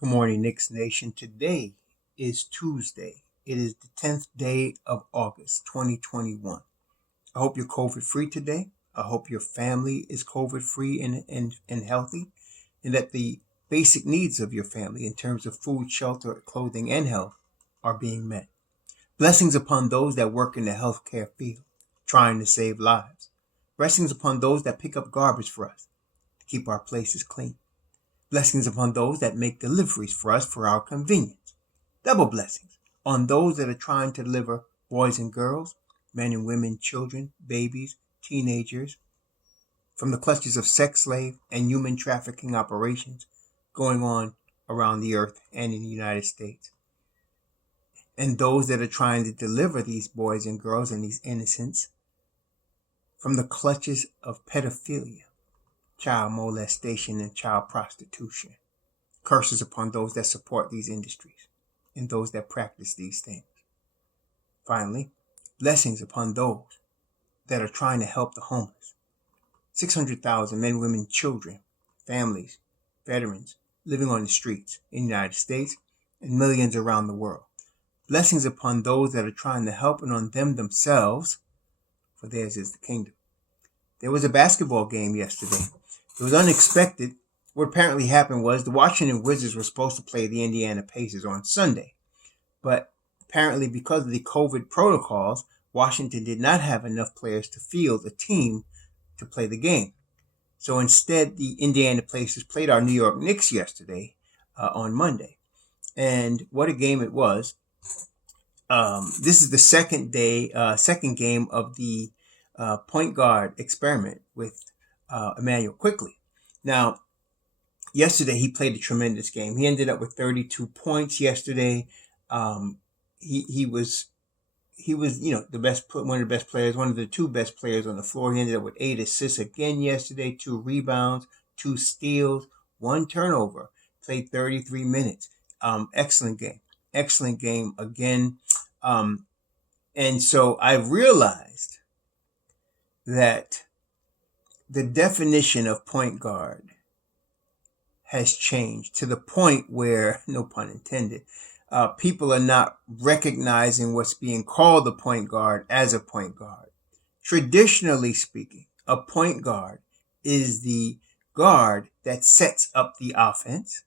Good morning, Knicks Nation. Today is Tuesday. It is the 10th day of August, 2021. I hope you're COVID free today. I hope your family is COVID free and healthy, and that the basic needs of your family in terms of food, shelter, clothing, and health are being met. Blessings upon those that work in the healthcare field, trying to save lives. Blessings upon those that pick up garbage for us to keep our places clean. Blessings upon those that make deliveries for us for our convenience. Double blessings on those that are trying to deliver boys and girls, men and women, children, babies, teenagers, from the clutches of sex slave and human trafficking operations going on around the earth and in the United States. And those that are trying to deliver these boys and girls and these innocents from the clutches of pedophilia, child molestation, and child prostitution. Curses upon those that support these industries and those that practice these things. Finally, blessings upon those that are trying to help the homeless. 600,000 men, women, children, families, veterans living on the streets in the United States and millions around the world. Blessings upon those that are trying to help and on them themselves, for theirs is the kingdom. There was a basketball game yesterday. It was unexpected. What apparently happened was the Washington Wizards were supposed to play the Indiana Pacers on Sunday. But apparently because of the COVID protocols, Washington did not have enough players to field a team to play the game. So instead, the Indiana Pacers played our New York Knicks yesterday on Monday. And what a game it was. This is the second game of the point guard experiment with Emmanuel Quickley. Now, yesterday he played a tremendous game. He ended up with 32 points yesterday. He was the best, one of the best players, one of the two best players on the floor. He ended up with 8 assists again yesterday, 2 rebounds, 2 steals, 1 turnover. Played 33 minutes. Excellent game again. And so I realized that the definition of point guard has changed to the point where, no pun intended, people are not recognizing what's being called the point guard as a point guard. Traditionally speaking, a point guard is the guard that sets up the offense,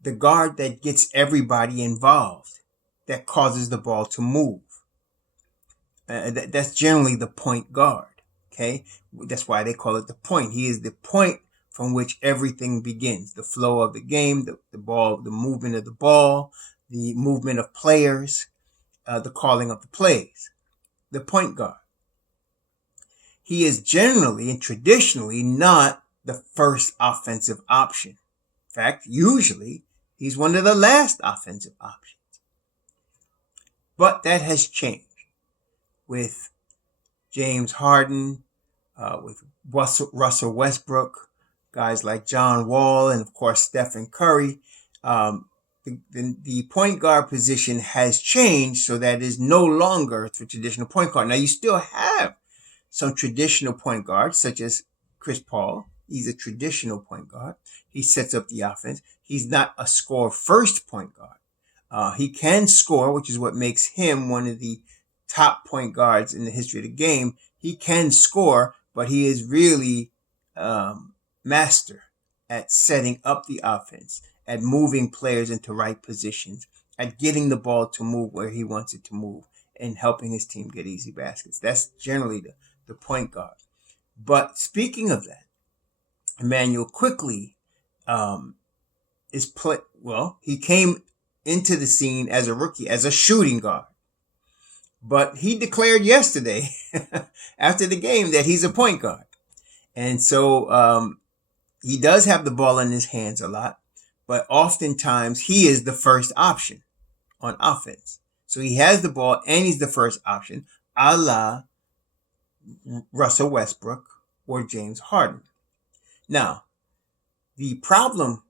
the guard that gets everybody involved, that causes the ball to move. That's generally the point guard. Okay, that's why they call it the point. He is the point from which everything begins. The flow of the game, the ball, the movement of the ball, the movement of players, the calling of the plays. The point guard. He is generally and traditionally not the first offensive option. In fact, usually he's one of the last offensive options. But that has changed with James Harden, with Russell Westbrook, guys like John Wall, and of course Stephen Curry. The point guard position has changed so that it is no longer the traditional point guard. Now, you still have some traditional point guards, such as Chris Paul. He's a traditional point guard. He sets up the offense. He's not a score-first point guard. He can score, which is what makes him one of the top point guards in the history of the game. He can score, but he is really master at setting up the offense, at moving players into right positions, at getting the ball to move where he wants it to move, and helping his team get easy baskets. That's generally the point guard. But speaking of that, Emmanuel Quickley he came into the scene as a rookie, as a shooting guard. But he declared yesterday after the game that he's a point guard. And so he does have the ball in his hands a lot, but oftentimes he is the first option on offense. So he has the ball and he's the first option, a la Russell Westbrook or James Harden. Now, the problem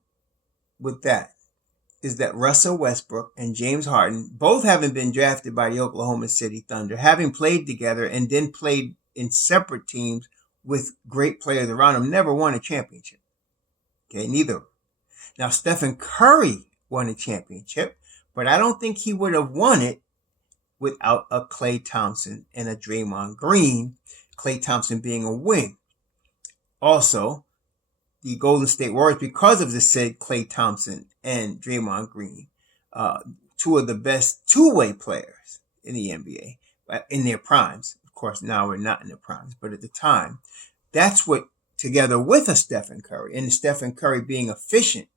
with that is that Russell Westbrook and James Harden, both having been drafted by the Oklahoma City Thunder, having played together and then played in separate teams with great players around them, never won a championship. Okay, neither. Now, Stephen Curry, won a championship, but I don't think he would have won it without a Klay Thompson and a Draymond Green. Klay Thompson being a wing. Also, the Golden State Warriors, because of the said Klay Thompson and Draymond Green, uh, two of the best two-way players in the NBA in their primes. Of course, now we're not in their primes, but at the time, that's what, together with a Stephen Curry, and Stephen Curry being efficient,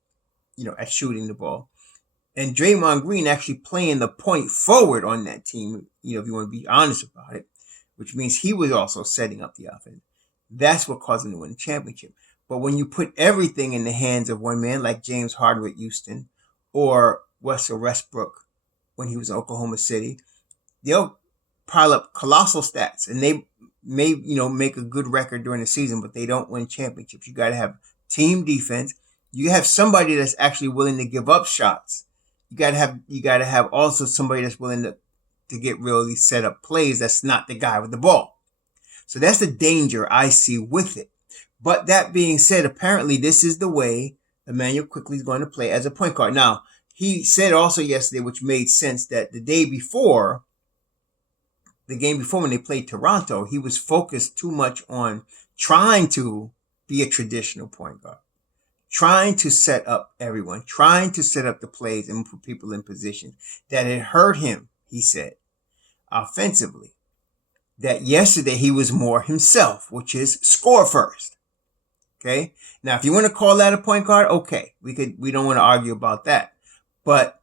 at shooting the ball, and Draymond Green actually playing the point forward on that team, if you want to be honest about it, which means he was also setting up the offense. That's what caused him to win the championship. But when you put everything in the hands of one man, like James Harden with Houston, or Russell Westbrook when he was in Oklahoma City, they'll pile up colossal stats, and they may, make a good record during the season, but they don't win championships. You got to have team defense. You have somebody that's actually willing to give up shots. You got to have also somebody that's willing to get really set up plays. That's not the guy with the ball. So that's the danger I see with it. But that being said, apparently this is the way Emmanuel Quickley is going to play as a point guard. Now, he said also yesterday, which made sense, that the game before when they played Toronto, he was focused too much on trying to be a traditional point guard, trying to set up everyone, trying to set up the plays and put people in position, that it hurt him, he said, offensively. That yesterday he was more himself, which is score first. Okay. Now, if you want to call that a point guard, okay, we don't want to argue about that. But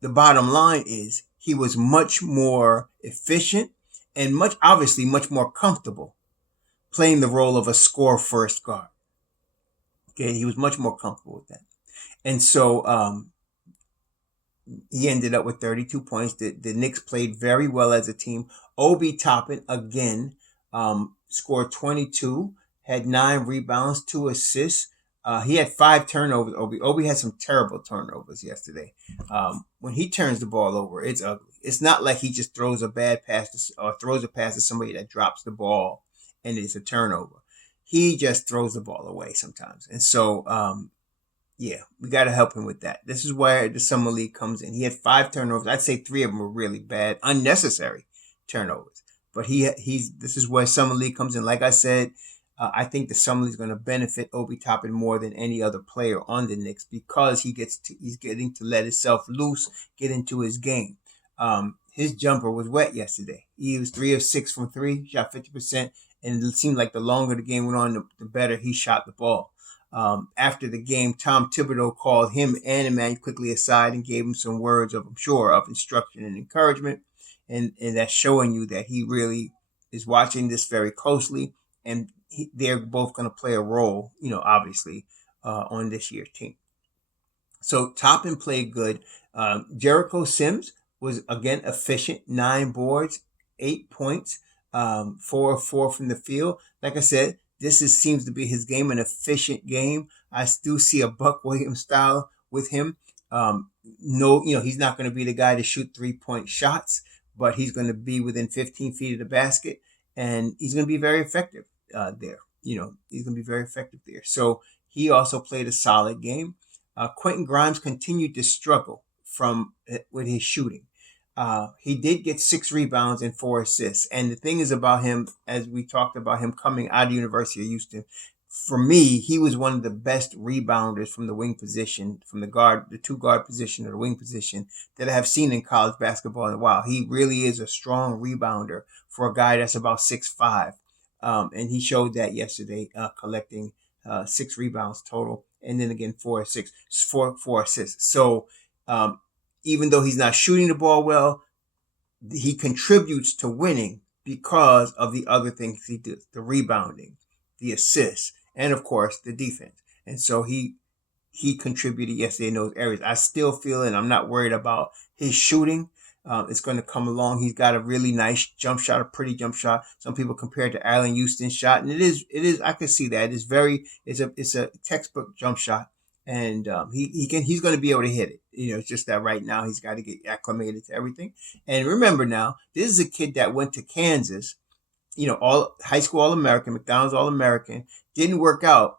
the bottom line is he was much more efficient and obviously much more comfortable playing the role of a score first guard. Okay. He was much more comfortable with that. And so, he ended up with 32 points. The Knicks played very well as a team. Obi Toppin, again, scored 22, had 9 rebounds, 2 assists. He had 5 turnovers, Obi had some terrible turnovers yesterday. When he turns the ball over, it's ugly. It's not like he just throws a bad pass or throws a pass to somebody that drops the ball and it's a turnover. He just throws the ball away sometimes. And so, yeah, we got to help him with that. This is where the Summer League comes in. He had 5 turnovers. I'd say 3 of them were really bad, unnecessary turnovers. But this is where Summer League comes in. Like I said, I think the Summer League is going to benefit Obi Toppin more than any other player on the Knicks because he's getting to let himself loose, get into his game. His jumper was wet yesterday. He was 3 of 6 from 3, shot 50%, and it seemed like the longer the game went on, the better he shot the ball. After the game, Tom Thibodeau called him and Emmanuel Quickley aside and gave him some words of, I'm sure, of instruction and encouragement. And that's showing you that he really is watching this very closely. And they're both going to play a role, obviously, on this year's team. So Toppin played good. Jericho Sims was, again, efficient. 9 boards, 8 points, 4 of 4 from the field. Like I said, seems to be his game, an efficient game. I still see a Buck Williams style with him. He's not going to be the guy to shoot 3-point shots, but he's going to be within 15 feet of the basket, and he's going to be very effective there. He's going to be very effective there. So he also played a solid game. Quentin Grimes continued to struggle with his shooting. He did get 6 rebounds and 4 assists. And the thing is about him, as we talked about him coming out of the University of Houston, for me, he was one of the best rebounders from the wing position, from the 2 guard position or the wing position that I have seen in college basketball in a while. He really is a strong rebounder for a guy that's about 6'5". And he showed that yesterday, collecting 6 rebounds total. And then again, 4 assists. So, even though he's not shooting the ball well, he contributes to winning because of the other things he does, the rebounding, the assists, and of course the defense. And so he contributed yesterday in those areas. I still feel, and I'm not worried about his shooting. It's going to come along. He's got a really nice jump shot, a pretty jump shot. Some people compare it to Allen Houston's shot, and it is. I can see that. It's a textbook jump shot. And he's going to be able to hit it. It's just that right now he's got to get acclimated to everything. And remember now, this is a kid that went to Kansas, all high school All-American, McDonald's All-American, didn't work out.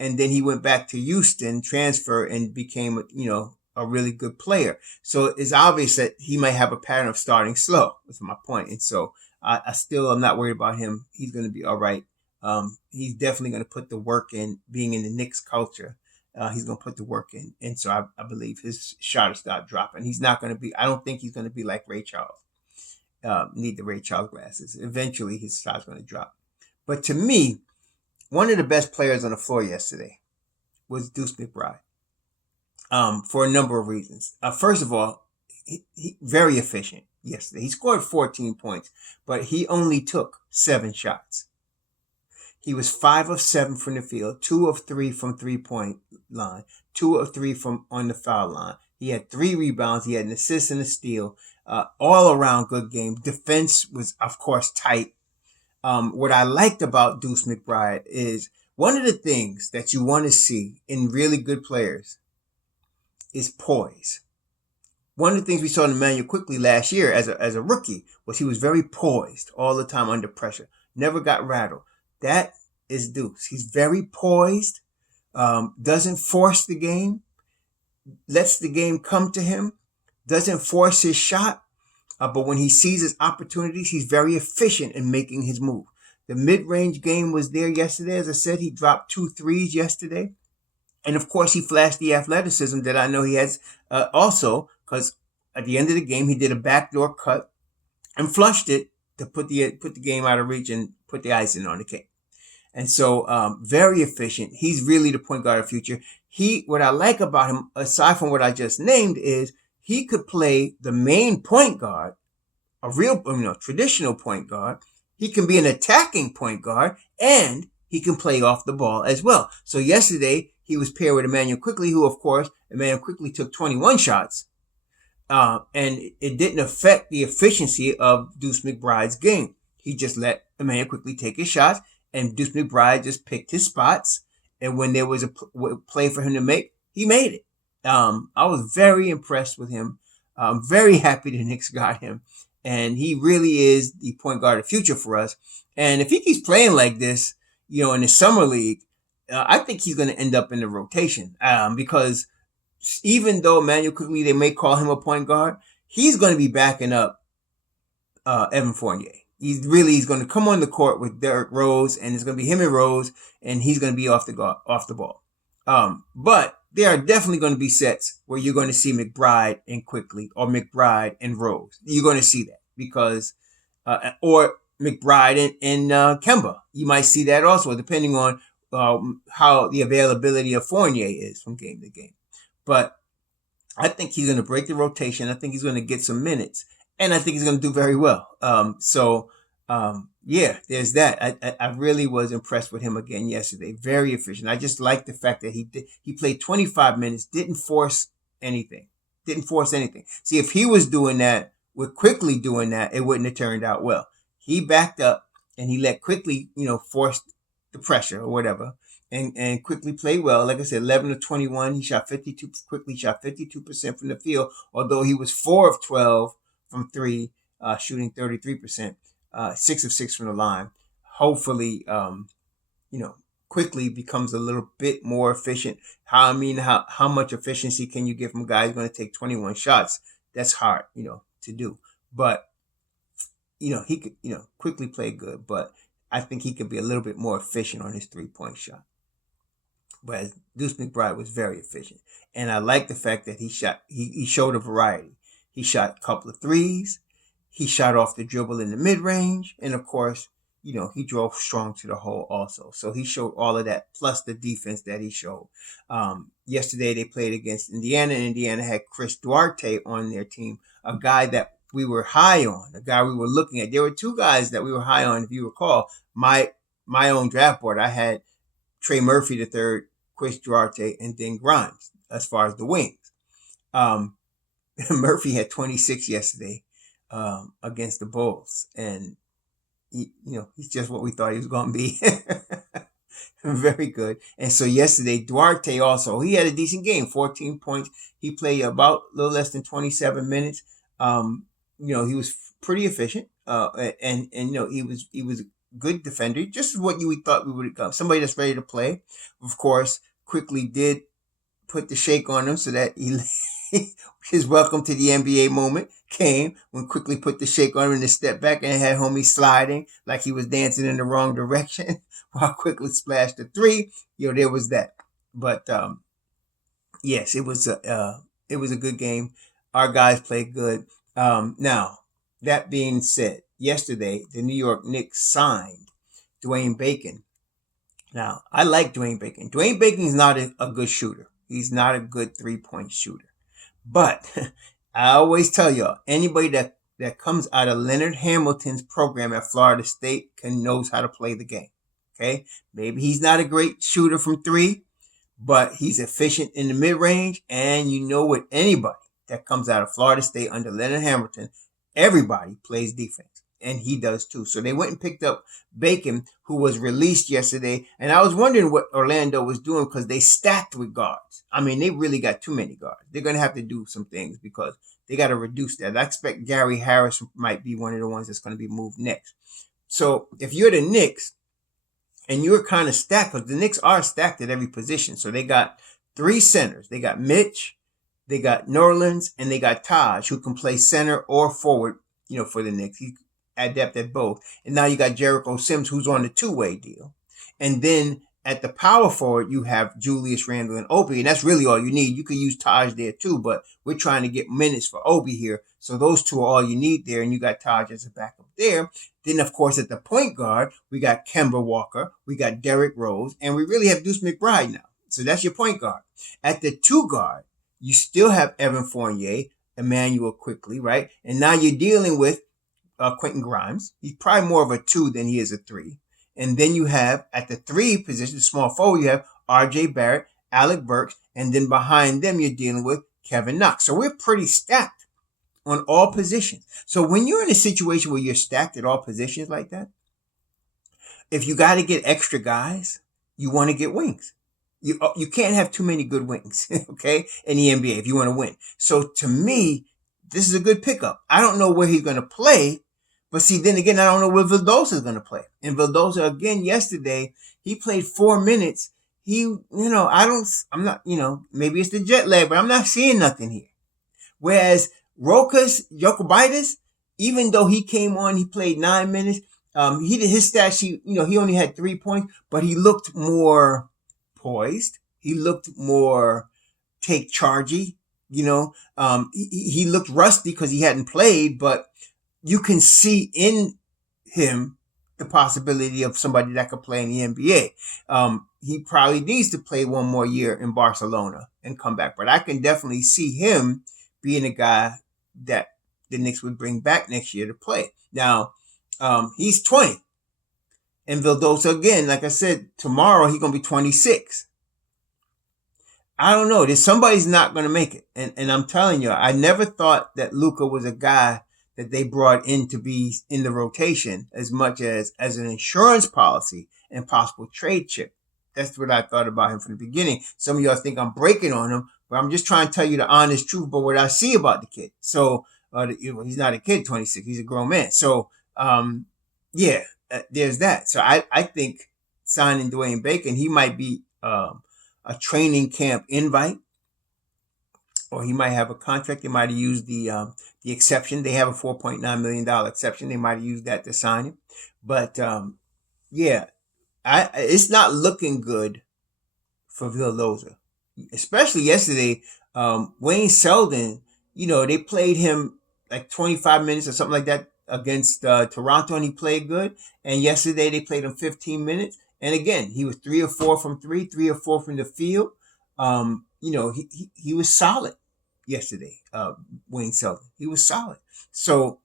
And then he went back to Houston, transfer, and became, a really good player. So it's obvious that he might have a pattern of starting slow. That's my point. And so I still am not worried about him. He's going to be all right. He's definitely going to put the work in, being in the Knicks culture. He's going to put the work in. And so I believe his shot will start dropping. He's not going to be, I don't think he's going to be like Ray Charles. Need the Ray Charles glasses. Eventually his shot's going to drop. But to me, one of the best players on the floor yesterday was Deuce McBride. For a number of reasons. First of all, he very efficient yesterday. He scored 14 points, but he only took 7 shots. He was 5 of 7 from the field, 2 of 3 from 3-point line, 2 of 3 from on the foul line. He had 3 rebounds. He had an assist and a steal. All around good game. Defense was, of course, tight. What I liked about Deuce McBride is one of the things that you want to see in really good players is poise. One of the things we saw in Emmanuel Quickley last year as a rookie was he was very poised all the time under pressure. Never got rattled. That is Deuce. He's very poised, doesn't force the game, lets the game come to him, doesn't force his shot, but when he sees his opportunities, he's very efficient in making his move. The mid-range game was there yesterday. As I said, he dropped 2 threes yesterday. And of course, he flashed the athleticism that I know he has also, because at the end of the game, he did a backdoor cut and flushed it to put the game out of reach and put the icing on the cake. And so, very efficient. He's really the point guard of the future. What I like about him, aside from what I just named, is he could play the main point guard, a real, traditional point guard. He can be an attacking point guard, and he can play off the ball as well. So yesterday, he was paired with Emmanuel Quickley, who, of course, Emmanuel Quickley took 21 shots. And it didn't affect the efficiency of Deuce McBride's game. He just let Emmanuel Quickley take his shots, and Deuce McBride just picked his spots. And when there was a play for him to make, he made it. I was very impressed with him. I'm very happy the Knicks got him. And he really is the point guard of the future for us. And if he keeps playing like this, in the summer league, I think he's going to end up in the rotation. Because even though Emmanuel Quickley, they may call him a point guard, he's going to be backing up Evan Fournier. He's going to come on the court with Derrick Rose, and it's going to be him and Rose, and he's going to be off the ball. But there are definitely going to be sets where you're going to see McBride and Quickley, or McBride and Rose. You're going to see that because, or McBride and Kemba. You might see that also, depending on how the availability of Fournier is from game to game. But I think he's going to break the rotation. I think he's going to get some minutes, and I think he's going to do very well. Yeah, there's that. I really was impressed with him again yesterday. Very efficient. I just like the fact that he played 25 minutes, didn't force anything. See, if he was doing that, with Quickley doing that, it wouldn't have turned out well. He backed up and he let Quickley, force the pressure or whatever. And Quickley played well. Like I said, 11 of 21. He shot 52. Quickley shot 52% from the field, although he was 4 of 12 from 3, shooting 33%. 6 of 6 from the line. Hopefully, Quickley becomes a little bit more efficient. How much efficiency can you get from a guy who's going to take 21 shots? That's hard, to do. But, he could, Quickley play good, but I think he could be a little bit more efficient on his 3-point shot. But Deuce McBride was very efficient. And I like the fact that he showed a variety. He shot a couple of threes. He shot off the dribble in the mid-range. And, of course, he drove strong to the hole also. So he showed all of that, plus the defense that he showed. Yesterday they played against Indiana, and Indiana had Chris Duarte on their team, a guy that we were high on, a guy we were looking at. There were 2 guys that we were high on, if you recall. My own draft board, I had Trey Murphy III, Chris Duarte, and then Grimes as far as the wings. Murphy had 26 yesterday. Against the Bulls, and he's just what we thought he was going to be. Very good. And so yesterday, Duarte also, he had a decent game, 14 points. He played about a little less than 27 minutes. He was pretty efficient, and he was a good defender, just what we thought we would become. Somebody that's ready to play. Of course, Quickley did put the shake on him so that he His welcome to the NBA moment came when Quickley put the shake on him and the step back and had homie sliding like he was dancing in the wrong direction while Quickley splashed the three. There was that. But yes, it was a good game. Our guys played good. Now, that being said, yesterday the New York Knicks signed Dwayne Bacon. Now, I like Dwayne Bacon. Dwayne Bacon is not a good shooter. He's not a good 3-point shooter. But I always tell y'all, anybody that comes out of Leonard Hamilton's program at Florida State knows how to play the game. Okay? Maybe he's not a great shooter from three, but he's efficient in the mid-range. And you know what? Anybody that comes out of Florida State under Leonard Hamilton, everybody plays defense. And he does too. So they went and picked up Bacon, who was released yesterday. And I was wondering what Orlando was doing because they stacked with guards. I mean, they really got too many guards. They're going to have to do some things because they got to reduce that. I expect Gary Harris might be one of the ones that's going to be moved next. So if you're the Knicks and you're kind of stacked, because the Knicks are stacked at every position. So they got 3 centers. They got Mitch, they got Nerlens, and they got Taj, who can play center or forward, for the Knicks. He's adept at both. And now you got Jericho Sims, who's on the 2-way deal. And then at the power forward, you have Julius Randle and Obi, and that's really all you need. You could use Taj there too, but we're trying to get minutes for Obi here. So those two are all you need there, and you got Taj as a backup there. Then, of course, at the point guard, we got Kemba Walker, we got Derrick Rose, and we really have Deuce McBride now. So that's your point guard. At the 2 guard, you still have Evan Fournier, Emmanuel Quickley, right? And now you're dealing with Quentin Grimes. He's probably more of a 2 than he is a 3. And then you have at the 3 position, small forward, you have RJ Barrett, Alec Burks, and then behind them you're dealing with Kevin Knox. So we're pretty stacked on all positions. So when you're in a situation where you're stacked at all positions like that, if you got to get extra guys, you want to get wings. You can't have too many good wings, okay, in the NBA if you want to win. So to me, this is a good pickup. I don't know where he's going to play. But see, then again, I don't know where Vildosa is going to play. And Vildosa, again, yesterday, he played 4 minutes. I'm not, maybe it's the jet lag, but I'm not seeing nothing here. Whereas Rokas Jokobitis, even though he came on, he played 9 minutes. He did his stat sheet, he only had 3 points, but he looked more poised. He looked more take chargey, he looked rusty because he hadn't played, but you can see in him the possibility of somebody that could play in the NBA. He probably needs to play 1 more year in Barcelona and come back. But I can definitely see him being a guy that the Knicks would bring back next year to play. Now, he's 20. And Vildosa, again, like I said, tomorrow he's going to be 26. I don't know. Somebody's not going to make it. And I'm telling you, I never thought that Luka was a guy that they brought in to be in the rotation as much as an insurance policy and possible trade chip. That's what I thought about him from the beginning. Some of y'all think I'm breaking on him, but I'm just trying to tell you the honest truth about what I see about the kid. So, he's not a kid, 26. He's a grown man. So, there's that. So I think signing Dwayne Bacon, he might be a training camp invite, or he might have a contract. They might have used the exception. They have a $4.9 million exception. They might have used that to sign him. But it's not looking good for Vildosa, especially yesterday. Wayne Selden, they played him like 25 minutes or something like that against Toronto, and he played good. And yesterday they played him 15 minutes. And again, he was 3 or 4 from 3, 3 or 4 from the field. He was solid yesterday, Wayne Selden. He was solid. So,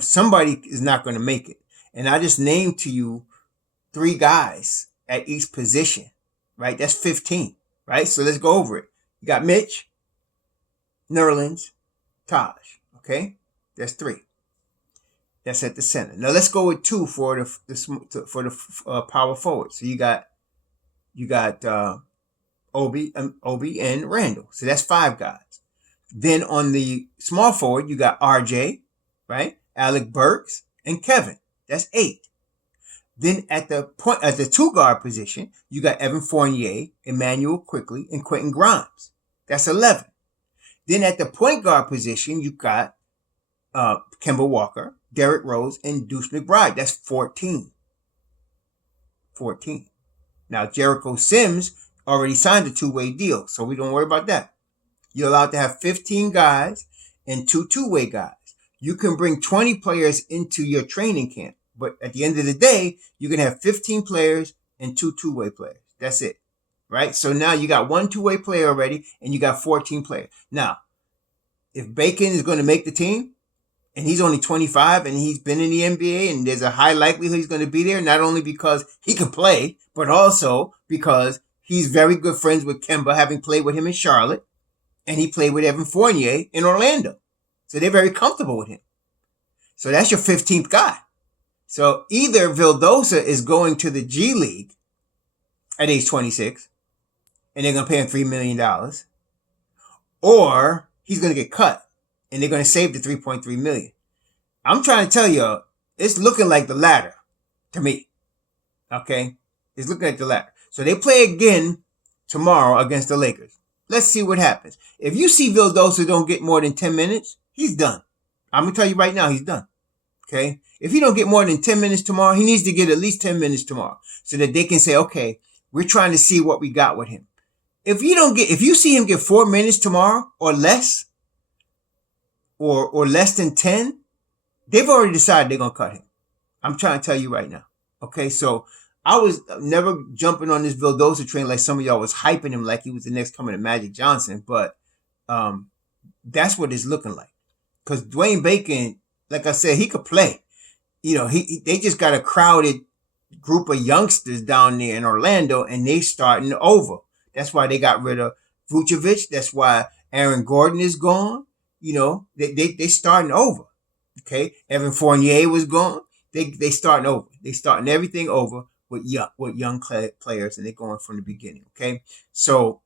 somebody is not going to make it. And I just named to you 3 guys at each position, right? That's 15, right? So let's go over it. You got Mitch, Nerlens, Taj, okay? That's 3. That's at the center. Now let's go with 2 for the power forward. So you got Obi and Randall. So that's 5 guys. Then on the small forward, you got RJ, right? Alec Burks and Kevin. That's 8. Then at the 2 guard position, you got Evan Fournier, Emmanuel Quickley, and Quentin Grimes. That's 11. Then at the point guard position, you got Kemba Walker, Derrick Rose, and Deuce McBride. That's 14. 14. Now, Jericho Sims already signed a two-way deal, so we don't worry about that. You're allowed to have 15 guys and two-way guys. You can bring 20 players into your training camp, but at the end of the day, you can have 15 players and two-way players. That's it, right? So now you got one two-way player already, and you got 14 players. Now, if Bacon is going to make the team, and he's only 25 and he's been in the NBA and there's a high likelihood he's going to be there, not only because he can play, but also because he's very good friends with Kemba, having played with him in Charlotte, and he played with Evan Fournier in Orlando. So they're very comfortable with him. So that's your 15th guy. So either Vildosa is going to the G League at age 26 and they're going to pay him $3 million, or he's going to get cut and they're going to save the $3.3 million. I'm trying to tell you, it's looking like the latter to me. Okay? It's looking like the latter. So they play again tomorrow against the Lakers. Let's see what happens. If you see Vildosa don't get more than 10 minutes, he's done. I'm going to tell you right now, he's done. Okay? If he don't get more than 10 minutes tomorrow, he needs to get at least 10 minutes tomorrow so that they can say, okay, we're trying to see what we got with him. If you see him get 4 minutes tomorrow or less, or less than 10, they've already decided they're going to cut him. I'm trying to tell you right now. Okay, so I was never jumping on this Vildosa train like some of y'all was hyping him like he was the next coming of Magic Johnson, but that's what it's looking like. Because Dwayne Bacon, like I said, he could play. You know, they just got a crowded group of youngsters down there in Orlando, and they starting over. That's why they got rid of Vucevic. That's why Aaron Gordon is gone. You know, they starting over. Okay, Evan Fournier was gone. They starting over. They starting everything over with young players, and they're going from the beginning. Okay, so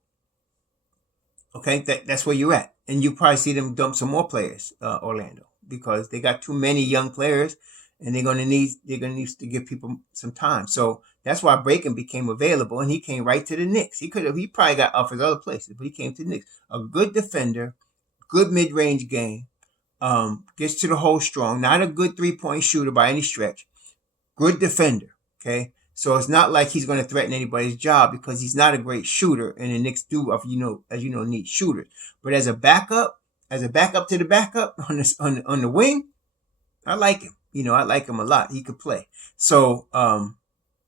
okay, that's where you're at, and you probably see them dump some more players, Orlando, because they got too many young players, and they're gonna need to give people some time. So that's why Bacon became available, and he came right to the Knicks. He probably got offers other places, but he came to the Knicks. A good defender. Good mid-range game, gets to the hole strong, not a good three-point shooter by any stretch, good defender, okay? So it's not like he's going to threaten anybody's job because he's not a great shooter, and the Knicks do, as you know, need shooters. But as a backup to the backup on the wing, I like him. You know, I like him a lot. He could play. So,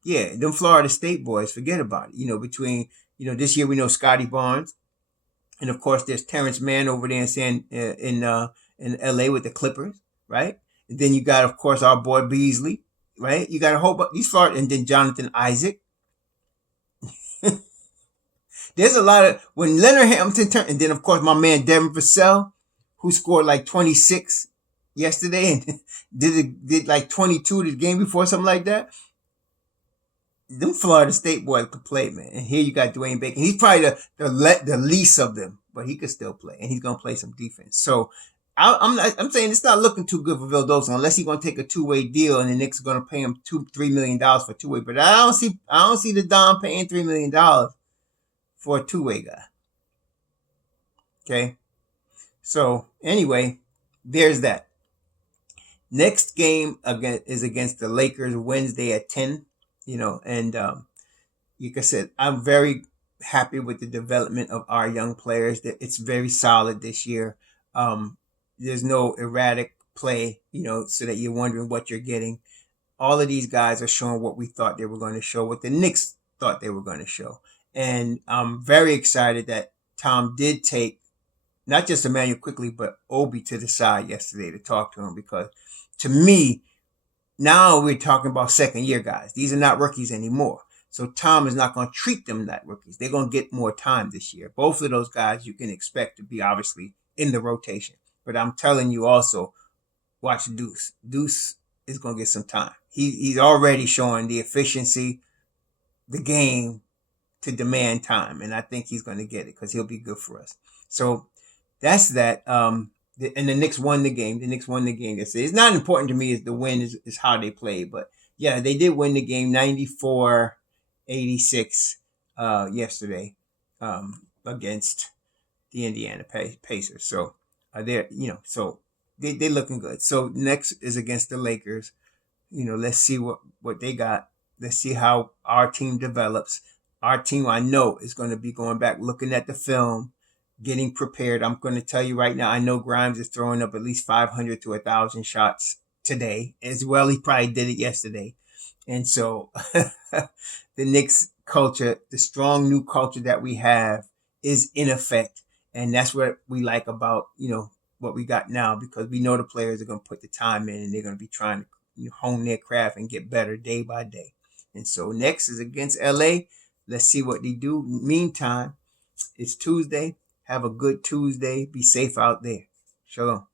yeah, them Florida State boys, forget about it. You know, between, this year we know Scotty Barnes. And of course, there's Terrence Mann over there in LA with the Clippers, right? And then you got, of course, our boy Beasley, right? You got a whole bunch these Florida, and then Jonathan Isaac. There's a lot of when Leonard Hamilton turned, and then of course my man Devin Vassell, who scored like 26 yesterday and did like 22 the game before, something like that. Them Florida State boys could play, man. And here you got Dwayne Bacon. He's probably the least of them, but he could still play, and he's gonna play some defense. So I'm saying it's not looking too good for Vildosa unless he's gonna take a two-way deal, and the Knicks are gonna pay him $3 million for two-way. But I don't see the Don paying $3 million for a two-way guy. Okay, so anyway, there's that. Next game is against the Lakers Wednesday at 10. And like I said, I'm very happy with the development of our young players. That it's very solid this year. There's no erratic play, so that you're wondering what you're getting. All of these guys are showing what we thought they were going to show, what the Knicks thought they were going to show. And I'm very excited that Tom did take not just Emmanuel Quickley, but Obi to the side yesterday to talk to him, because to me, now we're talking about second-year guys. These are not rookies anymore. So Tom is not going to treat them like rookies. They're going to get more time this year. Both of those guys you can expect to be obviously in the rotation. But I'm telling you also, watch Deuce. Deuce is going to get some time. He's already showing the efficiency, the game to demand time. And I think he's going to get it because he'll be good for us. So that's that. And the Knicks won the game. It's not important to me as the win is how they play. But yeah, they did win the game 94-86 yesterday against the Indiana Pacers. So they're so they looking good. So next is against the Lakers. Let's see what they got. Let's see how our team develops. Our team, I know, is going to be going back, looking at the film, getting prepared. I'm going to tell you right now, I know Grimes is throwing up at least 500 to 1,000 shots today as well. He probably did it yesterday. And so the Knicks culture, the strong new culture that we have is in effect. And that's what we like about, what we got now, because we know the players are going to put the time in and they're going to be trying to hone their craft and get better day by day. And so next is against LA. Let's see what they do. Meantime, it's Tuesday. Have a good Tuesday. Be safe out there. Shalom.